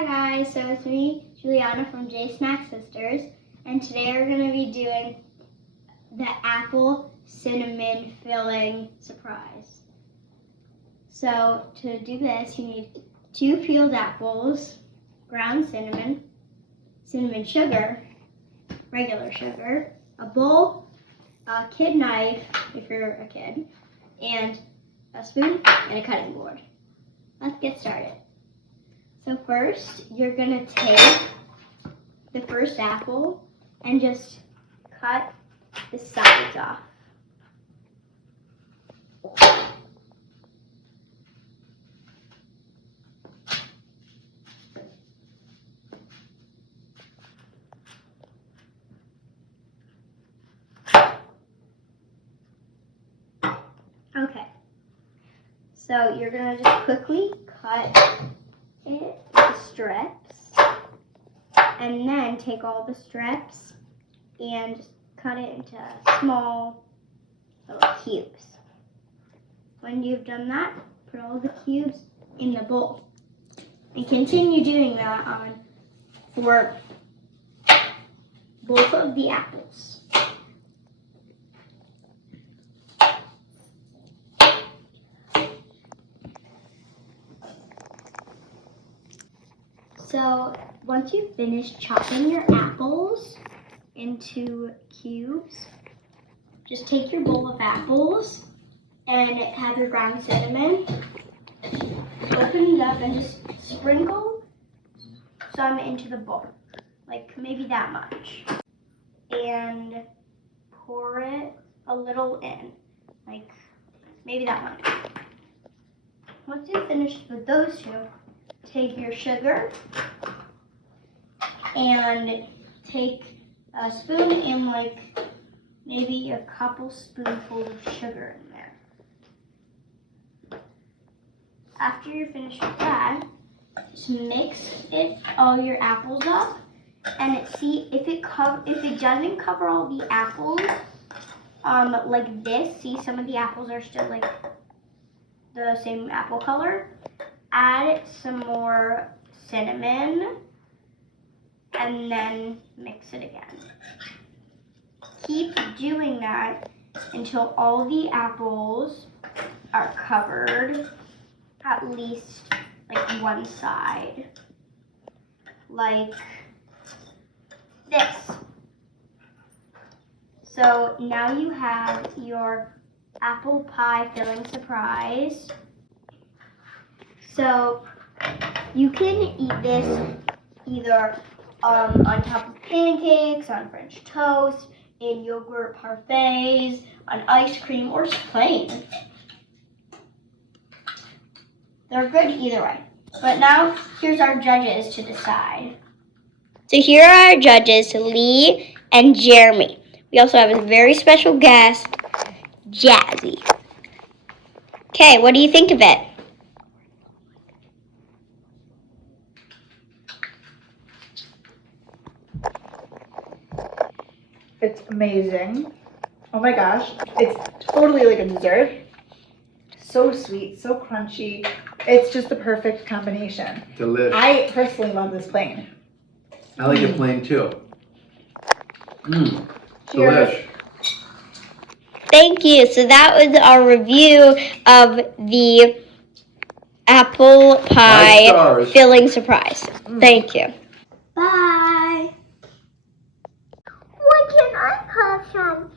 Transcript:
Hi guys, so it's me, Juliana from J Snack Sisters, and today we're going to be doing the apple cinnamon filling surprise. So to do this, you need 2 peeled apples, ground cinnamon, cinnamon sugar, regular sugar, a bowl, a kid knife if you're a kid, and a spoon and a cutting board. Let's get started. So first, you're going to take the first apple and just cut the sides off. Okay, so you're going to just quickly cut it into strips, and then take all the strips and just cut it into small little cubes. When you've done that, put all the cubes in the bowl, and continue doing that for both of the apples. So once you've finished chopping your apples into cubes, just take your bowl of apples and have your ground cinnamon. Open it up and just sprinkle some into the bowl, like maybe that much. And pour it a little in, like maybe that much. Once you've finished with those two, take your sugar and take a spoon and like maybe a couple spoonfuls of sugar in there. After you're finished with that, just mix all your apples up, and see if it doesn't cover all the apples like this. See, some of the apples are still like the same apple color. Add some more cinnamon and then mix it again. Keep doing that until all the apples are covered, at least like one side, like this. So now you have your apple pie filling surprise. So you can eat this either on top of pancakes, on French toast, in yogurt parfaits, on ice cream, or just plain. They're good either way. But now here's our judges to decide. So here are our judges, Lee and Jeremy. We also have a very special guest, Jazzy. Okay, what do you think of it? It's amazing. Oh my gosh. It's totally like a dessert. So sweet, so crunchy. It's just the perfect combination. Delish. I personally love this plain. I like it plain too. Cheers. Delish. Thank you. So that was our review of the apple pie filling surprise. Thank you. Bye. What can I have some?